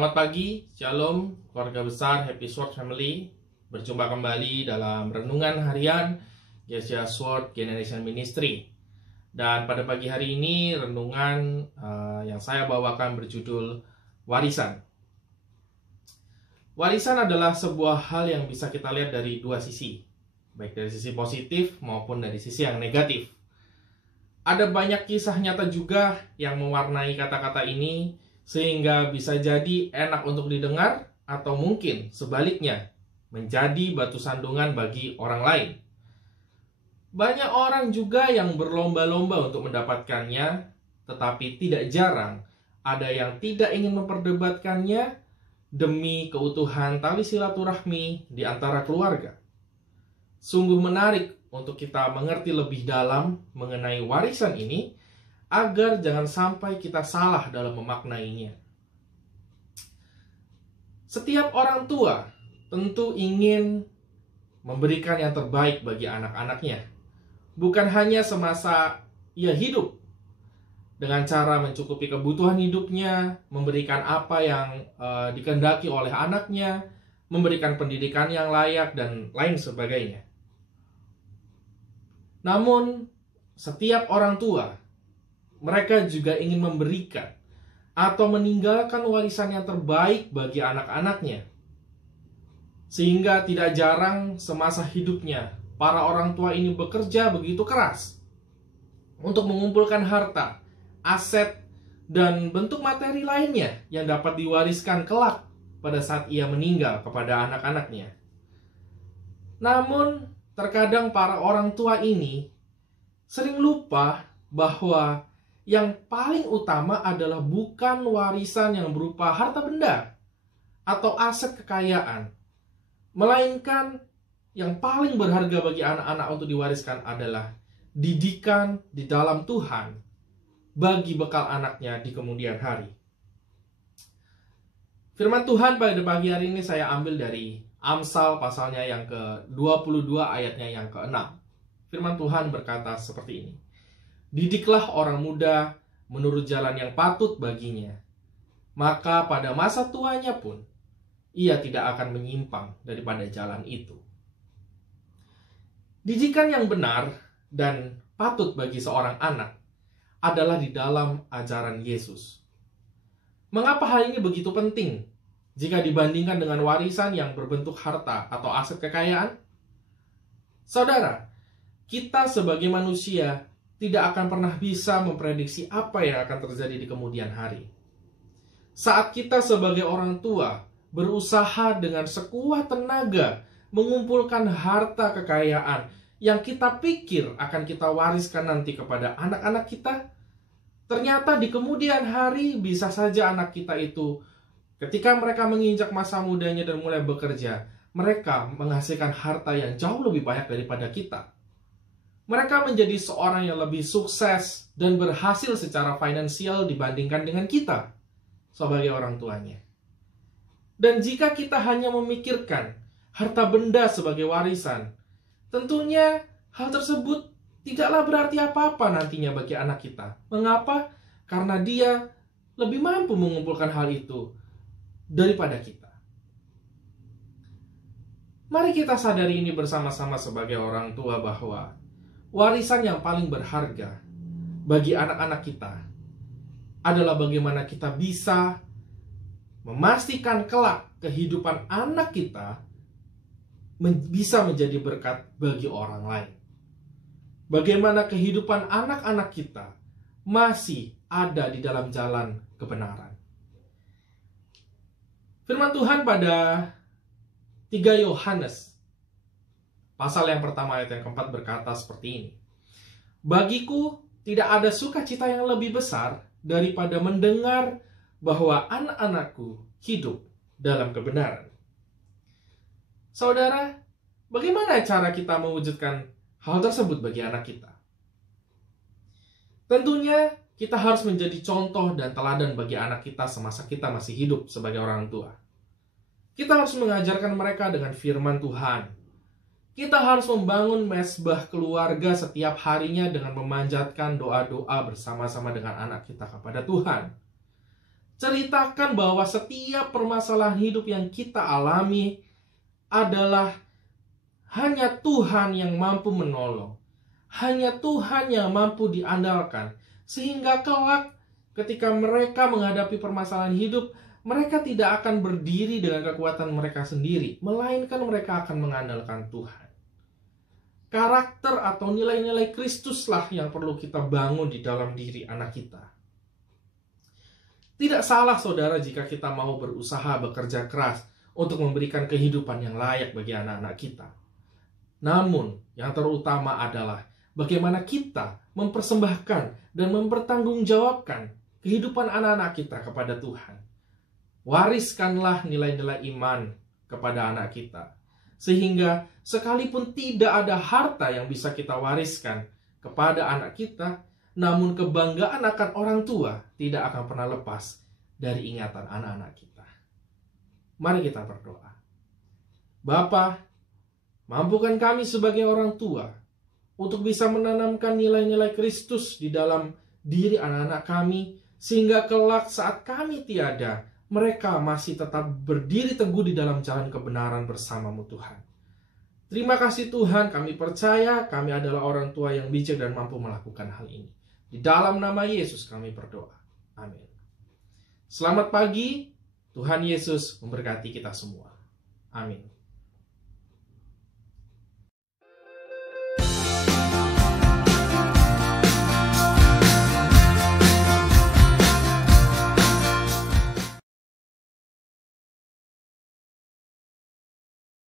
Selamat pagi, Shalom, keluarga besar Happy Sword Family. Berjumpa kembali dalam renungan harian Gereja Sword Generation Ministry. Dan pada pagi hari ini renungan yang saya bawakan berjudul Warisan. Warisan adalah sebuah hal yang bisa kita lihat dari dua sisi, baik dari sisi positif maupun dari sisi yang negatif. Ada banyak kisah nyata juga yang mewarnai kata-kata ini, sehingga bisa jadi enak untuk didengar, atau mungkin sebaliknya, menjadi batu sandungan bagi orang lain. Banyak orang juga yang berlomba-lomba untuk mendapatkannya, tetapi tidak jarang ada yang tidak ingin memperdebatkannya demi keutuhan tali silaturahmi di antara keluarga. Sungguh menarik untuk kita mengerti lebih dalam mengenai warisan ini, agar jangan sampai kita salah dalam memaknainya. Setiap orang tua tentu ingin memberikan yang terbaik bagi anak-anaknya, bukan hanya semasa ia hidup, dengan cara mencukupi kebutuhan hidupnya, memberikan apa yang dikehendaki oleh anaknya, memberikan pendidikan yang layak, dan lain sebagainya. Namun, setiap orang tua, mereka juga ingin memberikan atau meninggalkan warisan yang terbaik bagi anak-anaknya. Sehingga tidak jarang semasa hidupnya, para orang tua ini bekerja begitu keras untuk mengumpulkan harta, aset, dan bentuk materi lainnya yang dapat diwariskan kelak pada saat ia meninggal kepada anak-anaknya. Namun, terkadang para orang tua ini sering lupa bahwa yang paling utama adalah bukan warisan yang berupa harta benda atau aset kekayaan, melainkan yang paling berharga bagi anak-anak untuk diwariskan adalah didikan di dalam Tuhan bagi bekal anaknya di kemudian hari. Firman Tuhan pada pagi hari ini saya ambil dari Amsal pasalnya yang ke-22 ayatnya yang ke-6. Firman Tuhan berkata seperti ini. Didiklah orang muda menurut jalan yang patut baginya, maka pada masa tuanya pun ia tidak akan menyimpang daripada jalan itu. Didikan yang benar dan patut bagi seorang anak adalah di dalam ajaran Yesus. Mengapa hal ini begitu penting jika dibandingkan dengan warisan yang berbentuk harta atau aset kekayaan? Saudara, kita sebagai manusia tidak akan pernah bisa memprediksi apa yang akan terjadi di kemudian hari. Saat kita sebagai orang tua berusaha dengan sekuat tenaga mengumpulkan harta kekayaan yang kita pikir akan kita wariskan nanti kepada anak-anak kita, ternyata di kemudian hari bisa saja anak kita itu, ketika mereka menginjak masa mudanya dan mulai bekerja, mereka menghasilkan harta yang jauh lebih banyak daripada kita. Mereka menjadi seorang yang lebih sukses dan berhasil secara finansial dibandingkan dengan kita sebagai orang tuanya. Dan jika kita hanya memikirkan harta benda sebagai warisan, tentunya hal tersebut tidaklah berarti apa-apa nantinya bagi anak kita. Mengapa? Karena dia lebih mampu mengumpulkan hal itu daripada kita. Mari kita sadari ini bersama-sama sebagai orang tua bahwa warisan yang paling berharga bagi anak-anak kita adalah bagaimana kita bisa memastikan kelak kehidupan anak kita bisa menjadi berkat bagi orang lain. Bagaimana kehidupan anak-anak kita masih ada di dalam jalan kebenaran. Firman Tuhan pada 3 Yohanes pasal yang pertama ayat yang keempat berkata seperti ini. Bagiku tidak ada sukacita yang lebih besar daripada mendengar bahwa anak-anakku hidup dalam kebenaran. Saudara, bagaimana cara kita mewujudkan hal tersebut bagi anak kita? Tentunya kita harus menjadi contoh dan teladan bagi anak kita semasa kita masih hidup sebagai orang tua. Kita harus mengajarkan mereka dengan firman Tuhan. Kita harus membangun mesbah keluarga setiap harinya dengan memanjatkan doa-doa bersama-sama dengan anak kita kepada Tuhan. Ceritakan bahwa setiap permasalahan hidup yang kita alami adalah hanya Tuhan yang mampu menolong. Hanya Tuhan yang mampu diandalkan. Sehingga kelak ketika mereka menghadapi permasalahan hidup, mereka tidak akan berdiri dengan kekuatan mereka sendiri, melainkan mereka akan mengandalkan Tuhan. Karakter atau nilai-nilai Kristuslah yang perlu kita bangun di dalam diri anak kita. Tidak salah saudara jika kita mau berusaha bekerja keras untuk memberikan kehidupan yang layak bagi anak-anak kita. Namun, yang terutama adalah bagaimana kita mempersembahkan dan mempertanggungjawabkan kehidupan anak-anak kita kepada Tuhan. Wariskanlah nilai-nilai iman kepada anak kita. Sehingga sekalipun tidak ada harta yang bisa kita wariskan kepada anak kita, namun kebanggaan akan orang tua tidak akan pernah lepas dari ingatan anak-anak kita. Mari kita berdoa. Bapa, mampukan kami sebagai orang tua untuk bisa menanamkan nilai-nilai Kristus di dalam diri anak-anak kami, sehingga kelak saat kami tiada, mereka masih tetap berdiri teguh di dalam jalan kebenaran bersama-Mu Tuhan. Terima kasih Tuhan, kami percaya kami adalah orang tua yang bijak dan mampu melakukan hal ini. Di dalam nama Yesus kami berdoa. Amin. Selamat pagi, Tuhan Yesus memberkati kita semua. Amin.